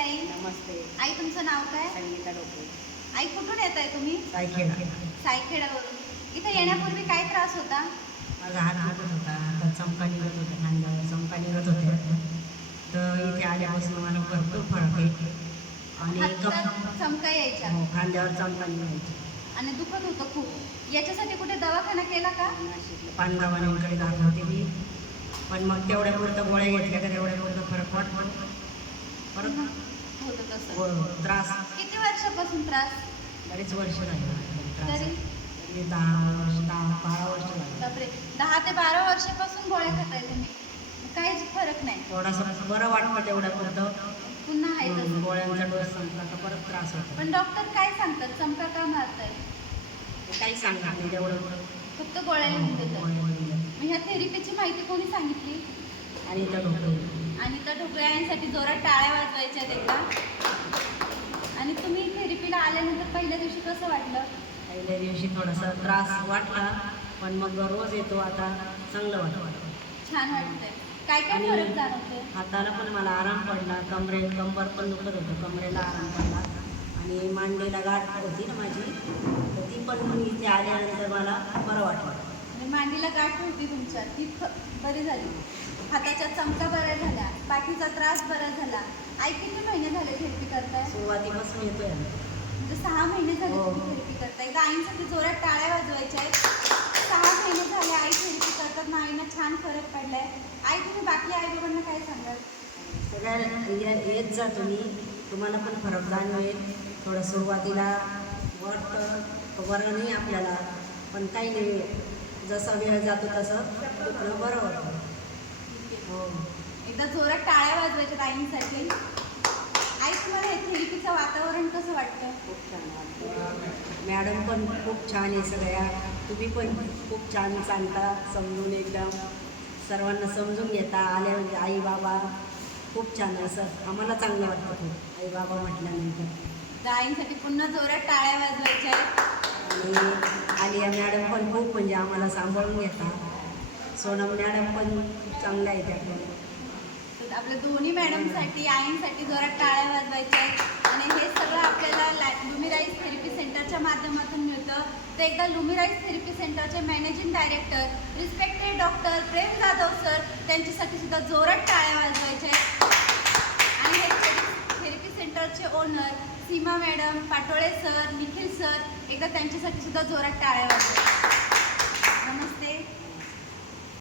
आई. नमस्ते. आई तुमचं नाव काय? संगीता डोके. आई कुठून येत आहे तुम्ही? सायखेडावरून. इथे येण्यापूर्वी काय त्रास होता? माझा हात दुखत होता, हातात चमका निघत होत्या, खांद्यावर चमका निघत होत्या. तर इथे आल्यापासून मला भरपूर फरक आहे. आणि हातात चमका यायच्या खांद्यावर चमका निघायची. आणि दुखत होतं खूप. याच्यासाठी कुठे दवाखाना केला का? नाशिकला. पानगावांकडे दाखवते मी, पण मग तेवढ्या पुरतं गोळ्या घेतल्या का तेवढ्या पुरतं फरक वाटतो. परत होतं तसं. त्रास किती वर्षापासून त्रास? बरेच वर्ष झाले त्रास. तरी 10-12 वर्ष झाले. बापरे, 10 ते 12 वर्षापासून गोळ्या खाताय तुम्ही, काहीच फरक नाही. थोडासा बरं वाटतं तेवढ्या पुरतं. पुन्हा आहे तसं. गोळ्यांचा डोस संपला का परत त्रास होतो. पण डॉक्टर काय सांगतात? चमका का मारताय? काही सांगत नाही तेवढं. फक्त गोळ्या लिहून देतात. गोळ्या दिल्या. मग ह्या थेरपीची माहिती कोणी सांगितली? आणि त्या डॉक्टर आणि त्या ढोकळ्यांसाठी जोरात टाळ्या वाजवायच्या एकदा. आणि तुम्ही थेरपीला आल्यानंतर पहिल्या दिवशी कसं वाटलं? पहिल्या दिवशी थोडासा त्रास वाटला, पण मग रोज येतो आता चांगलं वाटतं. छान वाटतंय. काय काय फरक जाणवते? हाताला पण मला आराम पडला, कंबर पण दुखत होतं, कमरेला आराम पडला. आणि मांडीला गाठ होती ना माझी, तर ती पण इथे आल्यानंतर मला बरं वाटलं. आणि मांडीला गाठ होती तुमच्या, ती बरी झाली. हाताच्या चमका बऱ्या झाल्या, पाठीचा त्रास बरा झाला. आई किती महिने झाले थेरपी करताय? सुरुवातीपासून येतोय म्हणजे 6 महिने झाले तुम्ही थेरपी करताय. एकदा आईंसाठी जोरात टाळ्या वाजवायच्या आहेत. 6 महिने झाले आई थेरपी करतात ना, आईंना छान फरक पडलाय. आई तुम्ही बाकी आई बाबांना काय सांगाल? सगळ्या येत जा तुम्ही, तुम्हाला पण फरक जाणवेल. थोडं सुरुवातीला वाटतं बरं नाही आपल्याला, पण काही नाही, जसा वेळ जातो तसं दुखणं बरं होतं. हो, एकदा जोरात टाळ्या वाजवायच्या आईंसाठी. आई तुम्हाला हे थेरपीचं वातावरण कसं वाटतं? खूप छान वाटतं. मॅडम पण खूप छान आहे सगळ्या. तुम्ही पण खूप छान सांगता, समजून एकदम सर्वांना समजून घेता. आल्या म्हणजे आई बाबा खूप छान, असं आम्हाला चांगलं वाटतं खूप आई बाबा म्हटल्यानंतर. तर आईंसाठी पुन्हा जोरात टाळ्या वाजवायच्या आहेत. आणि आलिया मॅडम पण खूप म्हणजे आम्हाला सांभाळून घेतात. सोनम मॅडम पण खूप चांगल्या आहेत आपल्याला. तर आपल्या दोन्ही मॅडमसाठी आईंसाठी जोरात टाळ्या वाजवायच्या आहेत. आणि हे सगळं आपल्याला लुमिराईज थेरपी सेंटरच्या माध्यमातून मिळतं. तर एकदा लुमिराईज थेरपी सेंटरचे मॅनेजिंग डायरेक्टर रिस्पेक्टेड डॉक्टर प्रेम जाधव सर, त्यांच्यासाठी सुद्धा जोरात टाळ्या वाजवायच्या आहेत. आणि हे थेरपी सेंटरचे owner Seema madam, Patole sir, Nikhil sir, एकदा त्यांच्यासाठी सुद्धा जोरात टाळ्या वाजवायच्या. नमस्ते.